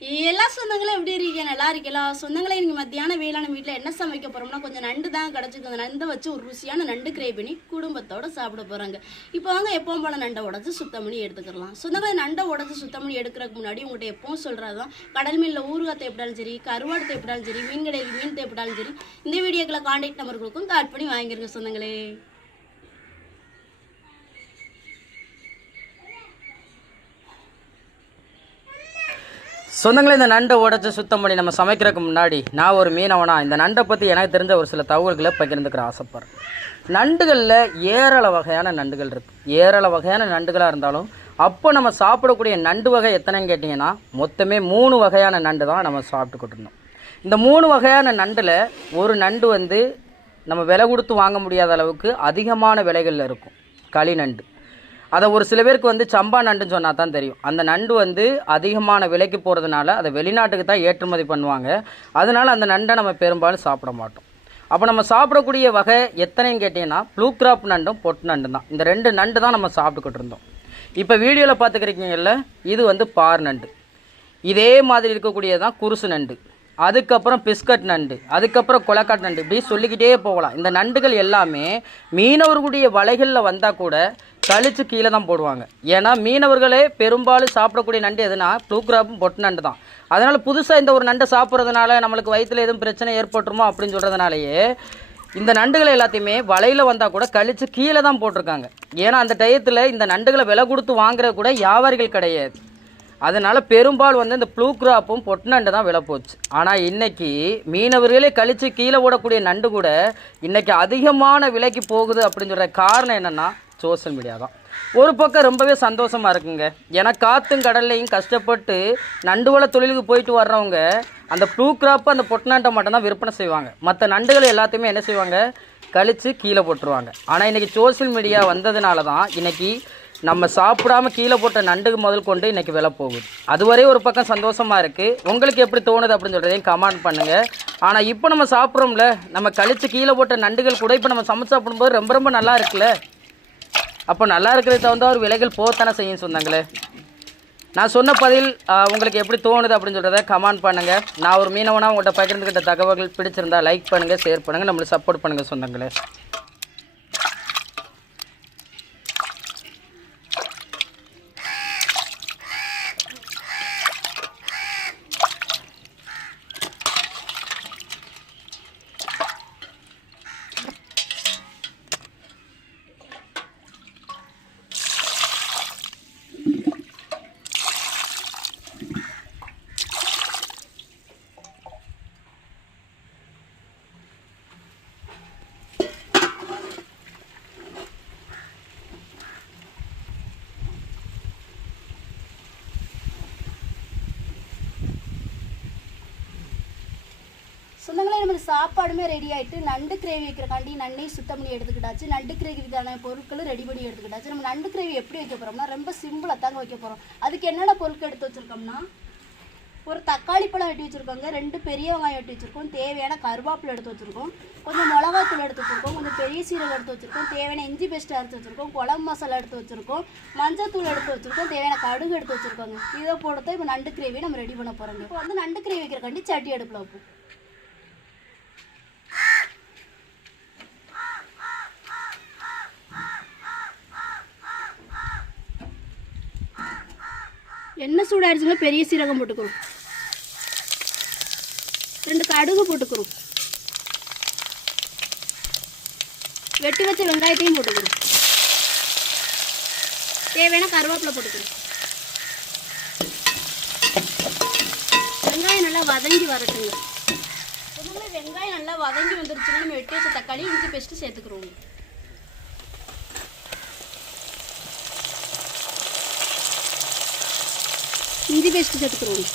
எல்லா சொந்தங்களும் எப்படி இருக்கீங்க? நல்லா இருக்கீங்களா? சொந்தங்களே நீங்கள் மத்தியான வேளாண் வீட்டில் என்ன சமைக்க போகிறோம்னா கொஞ்சம் நண்டு தான் கிடச்சிருக்கு. அந்த நண்டை வச்சு ஒரு ருசியான நண்டு கிரே பண்ணி குடும்பத்தோடு சாப்பிட போகிறாங்க இப்போ வாங்க எப்பவும் போல நண்டை உடச்சி சுத்தம் பண்ணி எடுத்துக்கலாம். சொந்தங்களை நண்டை உடச்சி சுத்தம் பண்ணி எடுக்கிறதுக்கு முன்னாடி உங்கள்கிட்ட எப்பவும் சொல்றதுதான். கடல் மீனில் ஊறுகாய் தேப்பிட்டாலும் சரி கருவாடு தேப்பிட்டாலும் சரி மீன் கடையில் மீன் தேப்பிட்டாலும் சரி இந்த வீடியோக்களை கான்டாக்ட் நம்பர் கொடுக்கும் கால் பண்ணி வாங்கிருங்க சொந்தங்களே. சொந்தங்களே இந்த நண்டை உடச்சி சுத்தம் பண்ணி நம்ம சமைக்கிறதுக்கு முன்னாடி நான் ஒரு மீனவனா இந்த நண்டை பற்றி எனக்கு தெரிஞ்ச ஒரு சில தகவல்களை பகிர்ந்துக்கிற ஆசைப்படுறேன். நண்டுகளில் ஏராள வகையான நண்டுகள் இருக்குது ஏராள வகையான நண்டுகளாக இருந்தாலும் அப்போ நம்ம சாப்பிடக்கூடிய நண்டு வகை எத்தனைன்னு கேட்டிங்கன்னா மொத்தமே மூணு வகையான நண்டு தான் நம்ம சாப்பிட்டுக்கிட்டு இருந்தோம். இந்த மூணு வகையான நண்டில் ஒரு நண்டு வந்து நம்ம விலை கொடுத்து வாங்க முடியாத அளவுக்கு அதிகமான விலைகளில் இருக்கும். களி நண்டு. அதை ஒரு சில பேருக்கு வந்து சம்பா நண்டுன்னு சொன்னால் தான் தெரியும். அந்த நண்டு வந்து அதிகமான விலைக்கு போகிறதுனால அதை வெளிநாட்டுக்கு தான் ஏற்றுமதி பண்ணுவாங்க. அதனால் அந்த நண்டை நம்ம பெரும்பாலும் சாப்பிட மாட்டோம். அப்போ நம்ம சாப்பிடக்கூடிய வகை எத்தனைன்னு கேட்டிங்கன்னா ப்ளூ கிராப் நண்டும் பொட்டு நண்டு தான். இந்த ரெண்டு நண்டு தான் நம்ம சாப்பிட்டுக்கிட்டு இருந்தோம். இப்போ வீடியோவில் பார்த்துக்கிறீங்கல்ல இது வந்து பார் நண்டு. இதே மாதிரி இருக்கக்கூடியதான் குருசு நண்டு. அதுக்கப்புறம் பிஸ்கட் நண்டு அதுக்கப்புறம் கொலக்காட் நண்டு இப்படி சொல்லிக்கிட்டே போகலாம். இந்த நண்டுகள் எல்லாமே மீனவர்களுடைய வலைகளில் வந்தால் கூட கழிச்சு கீழே தான் போடுவாங்க. ஏன்னா மீனவர்களே பெரும்பாலும் சாப்பிடக்கூடிய நண்டு எதுனா ப்ளூக்ராப்பும் பொட்டு நண்டு தான். அதனால் புதுசாக இந்த ஒரு நண்டை சாப்பிட்றதுனால நம்மளுக்கு வயிற்றில் எதுவும் பிரச்சனை ஏற்பட்டுருமோ அப்படின்னு சொல்கிறதுனாலேயே இந்த நண்டுகளை எல்லாத்தையுமே வலையில் வந்தால் கூட கழிச்சு கீழே தான் போட்டிருக்காங்க. ஏன்னா அந்த டயத்தில் இந்த நண்டுகளை விலை கொடுத்து வாங்குறது கூட வியாபாரிகள் கிடையாது. அதனால் பெரும்பாலும் வந்து இந்த ப்ளூ கிராப்பும் பொட்டுநண்டு தான் விலை போச்சு. ஆனால் இன்றைக்கி மீனவர்களே கழித்து கீழே ஓடக்கூடிய நண்டு கூட இன்றைக்கி அதிகமான விலைக்கு போகுது அப்படின்னு சொல்கிற காரணம் என்னன்னா சோஷியல் மீடியா தான். ஒரு பக்கம் ரொம்பவே சந்தோஷமாக இருக்குங்க. ஏன்னா காற்றும் கடல்லையும் கஷ்டப்பட்டு நண்டு வள தொழிலுக்கு போயிட்டு வர்றவங்க அந்த ப்ளூ கிராப்பை அந்த பொட்டு மட்டும்தான் விற்பனை செய்வாங்க. மற்ற நண்டுகள் எல்லாத்தையுமே என்ன செய்வாங்க? கழித்து கீழே போட்டுருவாங்க. ஆனால் இன்றைக்கி சோஷியல் மீடியா வந்ததுனால தான் இன்றைக்கி நம்ம சாப்பிடாம கீழே போட்ட நண்டுக்கு முதல் கொண்டு இன்னைக்கு விலை போகுது. அதுவரை ஒரு பக்கம் சந்தோஷமா இருக்கு. உங்களுக்கு எப்படி தோணுது அப்படின்னு சொல்றதையும் கமெண்ட் பண்ணுங்க. ஆனா இப்போ நம்ம சாப்பிட்றோம்ல நம்ம கழிச்சு கீழே போட்ட நண்டுகள் கூட இப்போ நம்ம சமைச்சு சாப்பிடும்போது ரொம்ப ரொம்ப நல்லா இருக்குல்ல? அப்போ நல்லா இருக்கிறது தகுந்த ஒரு விலைகள் போத்தானே செய்யும் சொன்னாங்களே? நான் சொன்ன பதில் உங்களுக்கு எப்படி தோணுது அப்படின்னு சொல்கிறத கமெண்ட் பண்ணுங்கள் நான் ஒரு மீனவனாக உங்கள்கிட்ட பகிர்ந்துக்கிட்ட தகவல்கள் பிடிச்சிருந்தா லைக் பண்ணுங்கள் ஷேர் பண்ணுங்கள் நம்மளுக்கு சப்போர்ட் பண்ணுங்கள் சொந்தங்களே சொந்தங்களே நமக்கு சாப்பாடுமே ரெடி ஆகிட்டு நண்டு கிரேவி வைக்கிறக்காண்டி நண்டையும் சுத்தம் பண்ணி எடுத்துக்கிட்டாச்சு. நண்டு கிரேவிக்கான பொருட்களும் ரெடி பண்ணி எடுத்துக்கிட்டாச்சு. நம்ம நண்டு கிரேவி எப்படி வைக்க போகிறோம்னா ரொம்ப சிம்பிளாக தாங்க வைக்க போகிறோம் அதுக்கு என்னென்ன பொருட்கள் எடுத்து வச்சுருக்கோம்னா ஒரு தக்காளி பழம் வெட்டி வச்சுருக்கோங்க. ரெண்டு பெரிய வெங்காயம் வெட்டி வச்சுருக்கோம். தேவையான கருவேப்பிலை எடுத்து வச்சுருக்கோம். கொஞ்சம் மிளகாத்தூள் எடுத்து வச்சுருக்கோம். கொஞ்சம் பெரிய சீரகம் எடுத்து வச்சுருக்கோம். தேவையான இஞ்சி பேஸ்ட் எடுத்து வச்சுருக்கோம். குழம்பு மசாலா எடுத்து வச்சுருக்கோம். மஞ்சத்தூள் எடுத்து வச்சுருக்கோம். தேவையான கடுகு எடுத்து வச்சுருக்கோங்க. இதை போட்டு இப்போ நண்டு கிரேவி நம்ம ரெடி பண்ண போகிறோங்க இப்போ வந்து நண்டு கிரேவி வைக்கிறக்காண்டி சட்டி அடுப்பில் வைப்போம். எண்ணெய் சூடாயிருச்சுங்க பெரிய சீரகம் போட்டுக்கிறோம் ரெண்டு கடுகு போட்டுக்கிறோம் வெட்டி வச்ச வெங்காயத்தையும் போட்டுக்கிறோம் தேவையான கருவேப்பிலை போட்டுக்கிறோம் வெங்காயம் நல்லா வதங்கி வரட்டுங்க. வெங்காயம் நல்லா வதங்கி வந்துருச்சுன்னா நம்ம வெட்டி வச்ச தக்காளி இஞ்சி பேஸ்ட்டு சேர்த்துக்கிறோம் இஞ்சி பேஸ்ட் சேர்த்துக்கிறோம்.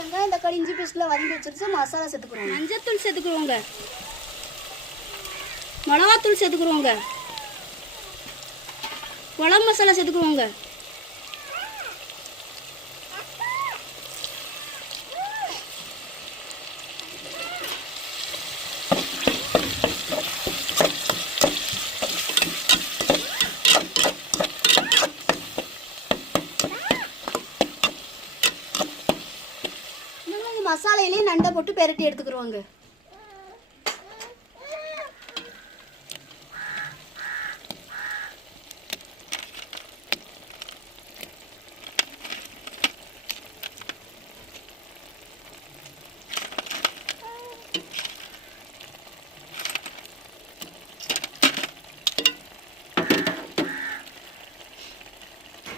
வெங்காயம் தக்காளி இஞ்சி பேஸ்ட்லாம் வதங்கி வச்சிருச்சு மசாலா சேர்த்துக்கிறோம். மஞ்சத்தூள் சேர்த்துக்கிறோங்க. மிளகாத்தூள் சேர்த்துக்கிறோங்க. குழம்பு மசாலா சேர்த்துக்கிறோங்க மசாலையிலேயே நண்டை போட்டு பெரட்டி எடுத்துக்கிடுவாங்க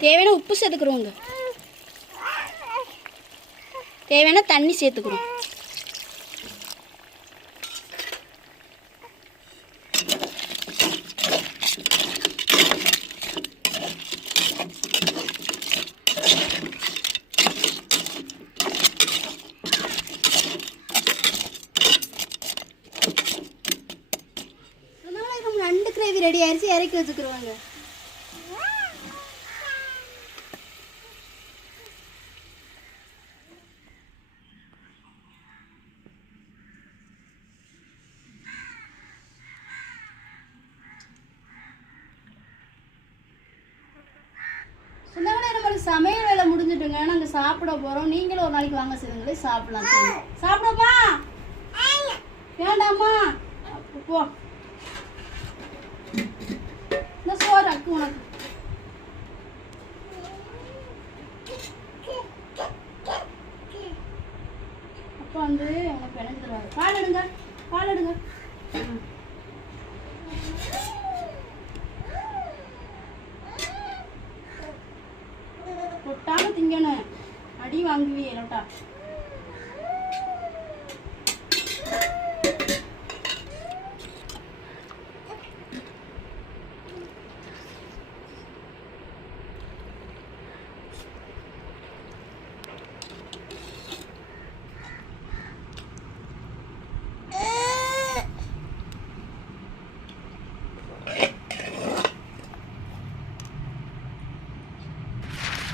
தேவையான உப்பு சேர்த்துக்கிறோங்க தேவையான தண்ணி சேர்த்துக்கிறோம் அதனால நம்ம நண்டு கிரேவி ரெடி ஆயிடுச்சு சமையல் வேலை முடிஞ்சிட்டுங்க. நாங்க சாப்பிட போறோம். நீங்களும் ஒரு நாளைக்கு வாங்க செய்யுங்களே சாப்பிடலாம். சாப்பிடப்பா. வேண்டாமா போ. எனக்கு உனக்கு அப்பா வந்து உனக்கு எனக்கு தருவாரு பால் எடுங்க பால் எடுங்க கொட்டாம திங்கணும் அடி வாங்குவியே லோட்டா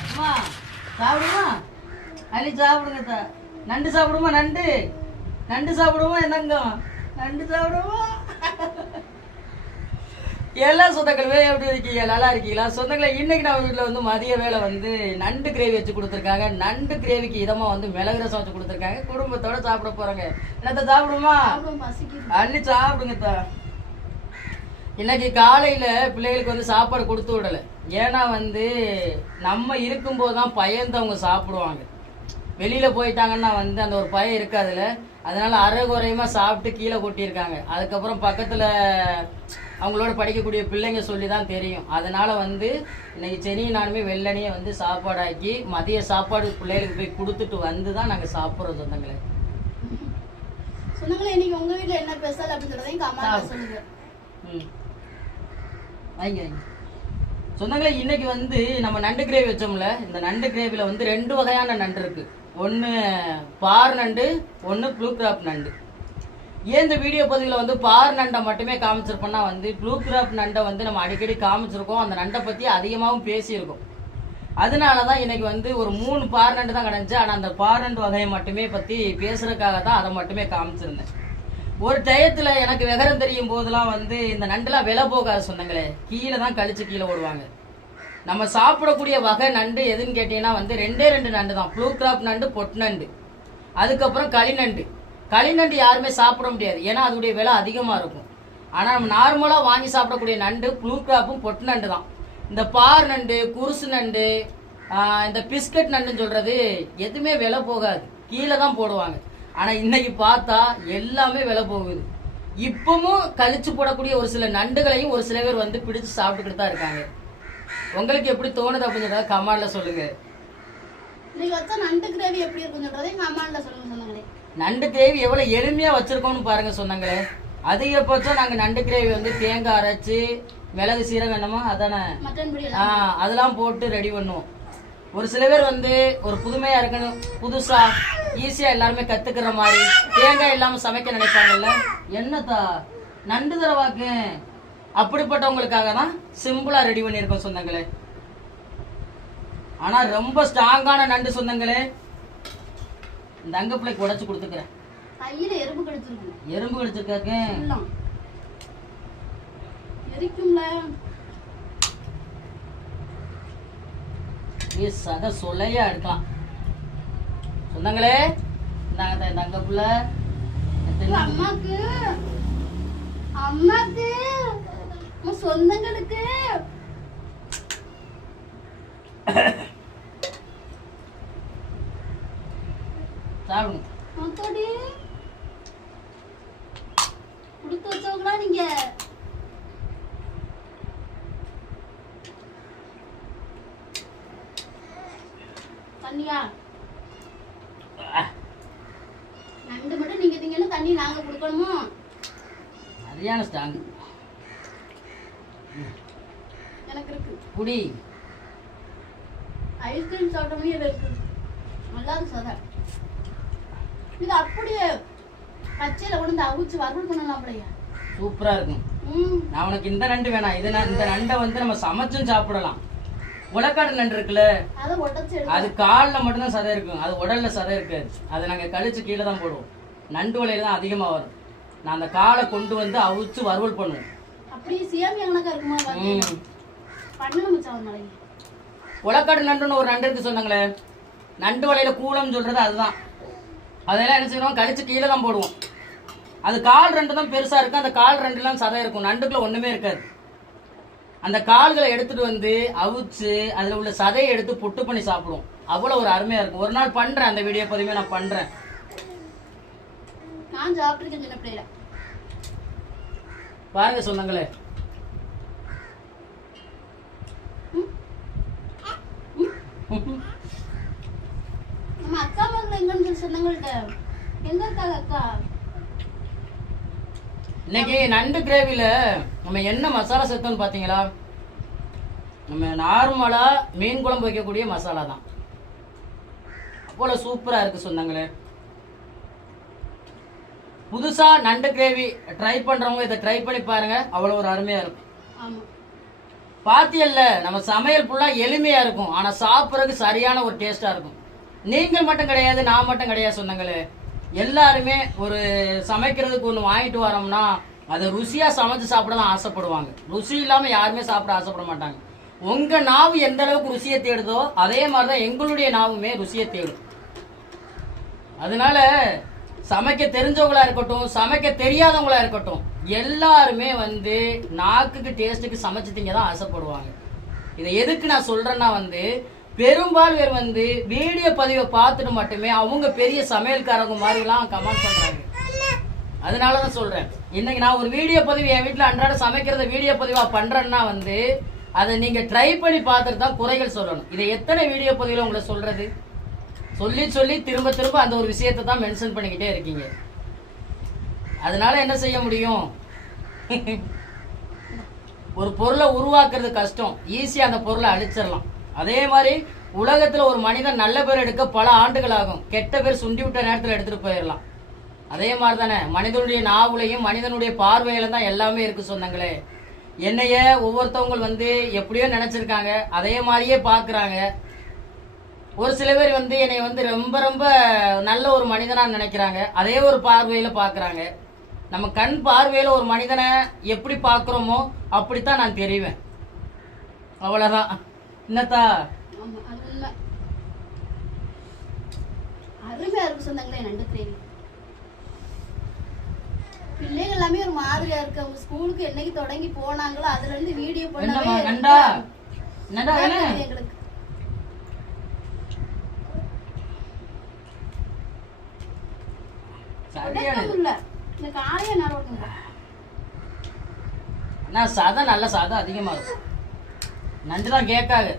அம்மா சாப்பிடுமா அள்ளி சாப்பிடுங்கத்த நண்டு சாப்பிடுமா நண்டு? நண்டு சாப்பிடுவோம் என்னங்கம் நண்டு சாப்பிடுவோம்? எல்லா சொந்தங்களுமே எப்படி இருக்கீங்க நல்லா இருக்கீங்களா? சொந்தங்களை இன்னைக்கு நம்ம வீட்டில் வந்து மதிய வேலை வந்து நண்டு கிரேவி வச்சு கொடுத்துருக்காங்க. நண்டு கிரேவிக்கு இதமாக வந்து மிளகு ரசம் வச்சு கொடுத்துருக்காங்க. குடும்பத்தோட சாப்பிட போறாங்க. என்னத்த சாப்பிடுமா அள்ளி சாப்பிடுங்கத்தா இன்னைக்கு காலையில பிள்ளைகளுக்கு வந்து சாப்பாடு கொடுத்து விடலை. ஏன்னா வந்து நம்ம இருக்கும்போது தான் பயந்து அவங்க சாப்பிடுவாங்க. வெளியில போயிட்டாங்கன்னா வந்து அந்த ஒரு பயம் இருக்காதுல அதனால அரைகுறையமா சாப்பிட்டு கீழே கொட்டியிருக்காங்க. அதுக்கப்புறம் பக்கத்துல அவங்களோட படிக்கக்கூடிய பிள்ளைங்க சொல்லி தான் தெரியும். அதனால வந்து இன்னைக்கு செனியும் நானுமே வெள்ளனையே வந்து சாப்பாடாக்கி மதிய சாப்பாடு பிள்ளைகளுக்கு போய் கொடுத்துட்டு வந்து தான் நாங்கள் சாப்பிட்றோம் சொந்தங்களே. சொந்தங்களே இன்னைக்கு என்ன ஸ்பெஷல் அப்படின்னு ம். வைங்க வைங்க. சொந்தங்களே இன்னைக்கு வந்து நம்ம நண்டு கிரேவி வச்சோம்ல இந்த நண்டு கிரேவில வந்து ரெண்டு வகையான நண்டு இருக்கு. ஒன்று பார் நண்டு ஒன்று ப்ளூ கிராப் நண்டு. ஏன் இந்த வீடியோ பதிவில் வந்து பார் நண்டை மட்டுமே காமிச்சிருப்போம்னா வந்து ப்ளூ கிராப் நண்டை வந்து நம்ம அடிக்கடி காமிச்சிருக்கோம். அந்த நண்டை பற்றி அதிகமாகவும் பேசியிருக்கோம். அதனால தான் இன்னைக்கு வந்து ஒரு மூணு பார் நண்டு தான் கிடந்துச்சு ஆனால் அந்த பார் நண்டு வகையை மட்டுமே பற்றி பேசுறதுக்காக தான் அதை மட்டுமே காமிச்சிருந்தேன். ஒரு டயத்தில் எனக்கு விவரம் தெரியும் போதெல்லாம் வந்து இந்த நண்டுலாம் விலை போகாது சொன்னங்களே. கீழே தான் கழிச்சு கீழே ஓடுவாங்க நம்ம சாப்பிடக்கூடிய வகை நண்டு எதுன்னு கேட்டீங்கன்னா வந்து ரெண்டே ரெண்டு நண்டு தான். ப்ளூ கிராப் நண்டு பொட் நண்டு. அதுக்கப்புறம் களிநண்டு. களிநண்டு யாருமே சாப்பிட முடியாது. ஏன்னா அதோடைய விலை அதிகமாக இருக்கும். ஆனால் நம்ம நார்மலாக வாங்கி சாப்பிடக்கூடிய நண்டு ப்ளூ கிராப்பும் பொட் நண்டு தான். இந்த பார் நண்டு குருசு நண்டு இந்த பிஸ்கட் நண்டுன்னு சொல்கிறது எதுவுமே விலை போகாது. கீழே தான் போடுவாங்க. ஆனால் இன்னைக்கு பார்த்தா எல்லாமே விலை போகுது. இப்பவும் கழிச்சு போடக்கூடிய ஒரு சில நண்டுகளையும் ஒரு சில பேர் வந்து பிடிச்சு சாப்பிட்டுக்கிட்டு தான் இருக்காங்க. உங்களுக்கு எப்படி தோணுது அப்படிங்கிறத கமாண்ட்ல சொல்லுங்க. இன்னைக்கு வச்ச நண்டு கிரேவி எப்படி இருக்குன்னு சொல்றதையும் கமெண்ட்ல சொல்லுங்க நண்டு கிரேவி எவ்வளவு எளிமையா வச்சிருக்கோம்னு பாருங்க சொன்னாங்களே. அதிகபட்சம் நாங்க நண்டு கிரேவி வந்து தேங்காய் அரைச்சு மிளகு சீரகம் என்னமோ அதானே? ஆ அதெல்லாம் போட்டு ரெடி பண்ணுவோம். ஒரு சில பேர் வந்து ஒரு புதுமையா இருக்கணும் புதுசா ஈஸியா எல்லாருமே கத்துக்கிற மாதிரி தேங்காய் இல்லாம சமைக்க நினைப்பாங்கல்ல? என்னத்தா? நண்டு தரவாக்கு அப்படிப்பட்டவங்களுக்காக தான் சிம்பிளா ரெடி பண்ணியிருக்கோம் சொந்தங்களே. ஆனா ரொம்ப ஸ்ட்ராங்கான நண்டு சொந்தங்களே. இந்த அங்க பிள்ளைக்கு உடைச்சு கொடுத்துக்கிறேன். கையில எறும்பு கடிச்சிருக்கு எறும்பு கடிச்சிருக்காக்கு எல்லாம். எரிக்கும்ல. ஏ சக சொலையா எடுக்கலாம் சொந்தங்களே இந்தாங்க இந்த அங்க புள்ள. அம்மாக்கு. அம்மாக்கு. சொந்தங்களுக்கு. சாப்பிடுங்க. கொடுத்து வச்சவங்களா நீங்க? தண்ணியா? நண்டு மட்டும் நீங்க திங்கன்னு தண்ணி நாங்க கொடுக்கணுமோ? சரியான ஸ்டாங் எனக்கு இருக்கு குடி ஐஸ்கிரீம் சாப்பிட்ட மாதிரி இது இருக்கு. நல்லா சதா இது அப்படியே பச்சையில கொண்டு அவிச்சு வறுவல் பண்ணலாம்லையா சூப்பரா இருக்கும் நான் உனக்கு இந்த நண்டு வேணாம். இது இந்த நண்டை வந்து நம்ம சமைச்சும் சாப்பிடலாம். உலக்காடு நண்டு இருக்குல்ல? அதை காலில் மட்டும்தான் சதை இருக்கும். அது உடல்ல சதை இருக்காது. அதை நாங்கள் கழிச்சு கீழே தான் போடுவோம். நண்டு வலையில தான் அதிகமாக வரும். நான் அந்த காலை கொண்டு வந்து அவிச்சு வறுவல் பண்ணுவேன். அப்படியே சேமியா இருக்குமா? மச்சான் ஒரு நாளைக்கு. உலக்காடு நண்டுன்னு ஒரு நண்டு இருக்கு சொன்னாங்களே. நண்டு வலையில கூலம்னு சொல்றது அதுதான். அதெல்லாம் என்ன செய்வோம் கழிச்சு கீழே தான் போடுவோம். அது கால் ரெண்டு தான் பெருசா இருக்கும். அந்த கால் ரெண்டுலாம் சதை இருக்கும். நண்டுக்குள்ள ஒண்ணுமே இருக்காது. அந்த கால்களை எடுத்துட்டு வந்து அவிச்சு அதுல உள்ள சதையை எடுத்து புட்டு பண்ணி சாப்பிடுவோம். அவ்வளவு ஒரு அருமையா இருக்கும். ஒரு நாள் பண்றேன். அந்த வீடியோ பதிவே நான் பண்றேன். நான் சாப்பிட்டுருக்கேன் பாருங்க சொந்தங்களே நம்ம அக்கா மகள் எங்கன்னு சொல்லி சொன்னவங்கள்ட்ட எங்க இருக்காங்க அக்கா? இன்னைக்கு நண்டு கிரேவில நம்ம என்ன மசாலா சேர்த்தோம்னு பாத்தீங்களா? நம்ம நார்மலா மீன் குழம்பு வைக்கக்கூடிய மசாலா தான். அவ்வளோ சூப்பரா இருக்கு சொந்தங்களே. புதுசா நண்டு கிரேவி ட்ரை பண்றவங்க இதை ட்ரை பண்ணி பாருங்க. அவ்வளோ ஒரு அருமையா இருக்கும். ஆமா. பாத்தியல்ல நம்ம சமையல் ஃபுல்லா எளிமையா இருக்கும். ஆனா சாப்பிட்றதுக்கு சரியான ஒரு டேஸ்டா இருக்கும். நீங்கள் மட்டும் கிடையாது நான் மட்டும் கிடையாது சொந்தங்களே எல்லாருமே ஒரு சமைக்கிறதுக்கு ஒன்று வாங்கிட்டு வரோம்னா அதை ருசியாக சமைச்சு சாப்பிட தான் ஆசைப்படுவாங்க. ருசி இல்லாமல் யாருமே சாப்பிட ஆசைப்பட மாட்டாங்க. உங்கள் நாவு எந்த அளவுக்கு ருசியை தேடுதோ அதே மாதிரி தான் எங்களுடைய நாவுமே ருசியை தேடும். அதனால சமைக்க தெரிஞ்சவங்களா இருக்கட்டும் சமைக்க தெரியாதவங்களா இருக்கட்டும் எல்லாருமே வந்து நாக்குக்கு டேஸ்ட்டுக்கு சமைச்சு திங்க தான் ஆசைப்படுவாங்க. இதை எதுக்கு நான் சொல்கிறேன்னா வந்து பெரும்பால் பேர் வந்து வீடியோ பதிவை பார்த்துட்டு மட்டுமே அவங்க பெரிய சமையல்காரங்க மாதிரிலாம் கமெண்ட் பண்ணுறாங்க அதனால தான் சொல்கிறேன் இன்னைக்கு நான் ஒரு வீடியோ பதிவு என் வீட்டில் அன்றாட சமைக்கிறத வீடியோ பதிவாக பண்ணுறேன்னா வந்து அதை நீங்கள் ட்ரை பண்ணி பார்த்துட்டு தான் குறைகள் சொல்லணும். இதை எத்தனை வீடியோ பதிவில் உங்களை சொல்கிறது சொல்லி சொல்லி திரும்ப திரும்ப அந்த ஒரு விஷயத்தை தான் மென்ஷன் பண்ணிக்கிட்டே இருக்கீங்க. அதனால என்ன செய்ய முடியும்? ஒரு பொருளை உருவாக்குறது கஷ்டம். ஈஸியா அந்த பொருளை அழிச்சிடலாம். அதே மாதிரி உலகத்துல ஒரு மனிதன் நல்ல பேர் எடுக்க பல ஆண்டுகள் ஆகும் கெட்ட பேர் சுண்டி விட்ட நேரத்தில் எடுத்துட்டு போயிடலாம். அதே மாதிரி தானே மனிதனுடைய நாவுலையும் மனிதனுடைய பார்வையில தான் எல்லாமே இருக்கு சொந்தங்களே. என்னைய ஒவ்வொருத்தவங்க வந்து எப்படியோ நினைச்சிருக்காங்க. அதே மாதிரியே பாக்குறாங்க ஒரு சில பேர் வந்து என்னை வந்து ரொம்ப ரொம்ப நல்ல ஒரு மனிதனா நினைக்கிறாங்க. அதே ஒரு பார்வையில பாக்குறாங்க நம்ம கண் பார்வையில ஒரு மனிதனை எப்படி பார்க்குறோமோ அப்படித்தான் நான் தெரிவேன். அவ்வளவுதான். என்னத்தா? அருமையா இருக்கு சொந்தங்களே நண்டு கிரேவி. பிள்ளைங்க எல்லாமே ஒரு மாதிரியா இருக்கு. அவங்க ஸ்கூலுக்கு என்னைக்கு தொடங்கி போனாங்களோ அதுல இருந்து வீடியோ பண்ணவே எங்களுக்கு. சரியான இந்த காலைய நேரம் ஓட்டுங்க நான் சதம் நல்ல சதம் அதிகமா இருக்கும் நண்டு தான் கேட்காது.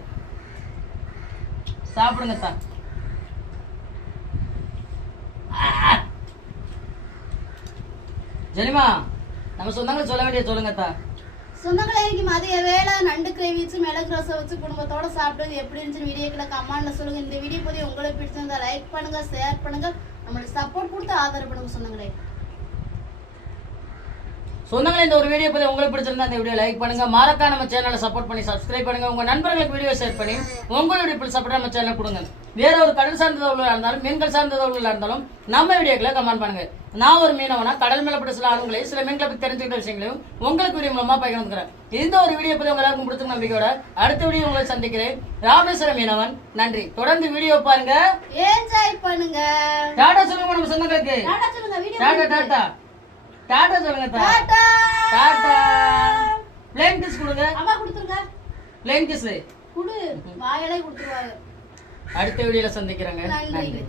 சாப்பிடுங்க தா. சரிம்மா நம்ம சொந்தங்கள் சொல்ல வேண்டிய சொல்லுங்க தா. சொந்தங்களே இன்னைக்கு மதிய வேளை நண்டு கிரேவி வச்சு மிளகு ரசம் வச்சு குடும்பத்தோட சாப்பிட்டது எப்படி இருந்துச்சு வீடியோக்குள்ள கமெண்ட்ல சொல்லுங்க. இந்த வீடியோ பத்தி உங்களுக்கு பிடிச்சிருந்தா லைக் பண்ணுங்க ஷேர் பண்ணுங்க. நம்மளுக்கு சப்போர்ட் கொடுத்து ஆதரவு பண்ணுங்க சொந்தங்களே. சொந்தங்களே இந்த ஒரு வீடியோ பத்தி உங்களுக்கு பிடிச்சிருந்தா இந்த வீடியோ லைக் பண்ணுங்க. மறக்காம நம்ம சேனலை சப்போர்ட் பண்ணி சப்ஸ்கிரைப் பண்ணுங்க. உங்க நண்பர்களுக்கு வீடியோ ஷேர் பண்ணி உங்களுடைய இப்படி சப்போர்ட் நம்ம சேனல் கொடுங்க. வேற ஒரு கடல் சார்ந்த தகவல்களா இருந்தாலும் மீன்கள் சார்ந்த தகவல்களா இருந்தாலும் நம்ம வீடியோக்களை கமெண்ட் பண்ணுங்க. நான் ஒரு மீனவனா கடல் மேல பட்ட சில ஆளுங்களை சில மீன்களை பத்தி தெரிஞ்சுக்கிட்ட விஷயங்களையும் உங்களுக்கு வீடியோ மூலமா பகிர்ந்துக்கிறேன். இந்த ஒரு வீடியோ பத்தி உங்க எல்லாருக்கும் நம்பிக்கையோட அடுத்த வீடியோ உங்களை சந்திக்கிறேன். ராமேஸ்வரம் மீனவன் நன்றி. தொடர்ந்து வீடியோ பாருங்க. என்ஜாய் பண்ணுங்க. டாடா சொல்லுங்க நம்ம சொந்தங்களுக்கு. டாடா டாடா. டாடா சொல்லுங்க. டாடா டாடா பிளேன் கிஸ் கொடுங்க. அம்மா கொடுத்துருங்க. பிளேன் கிஸ் குடு. வாயலே கொடுத்துருவாங்க அடுத்த வீடியோல சந்திக்கிறேங்க. நன்றி.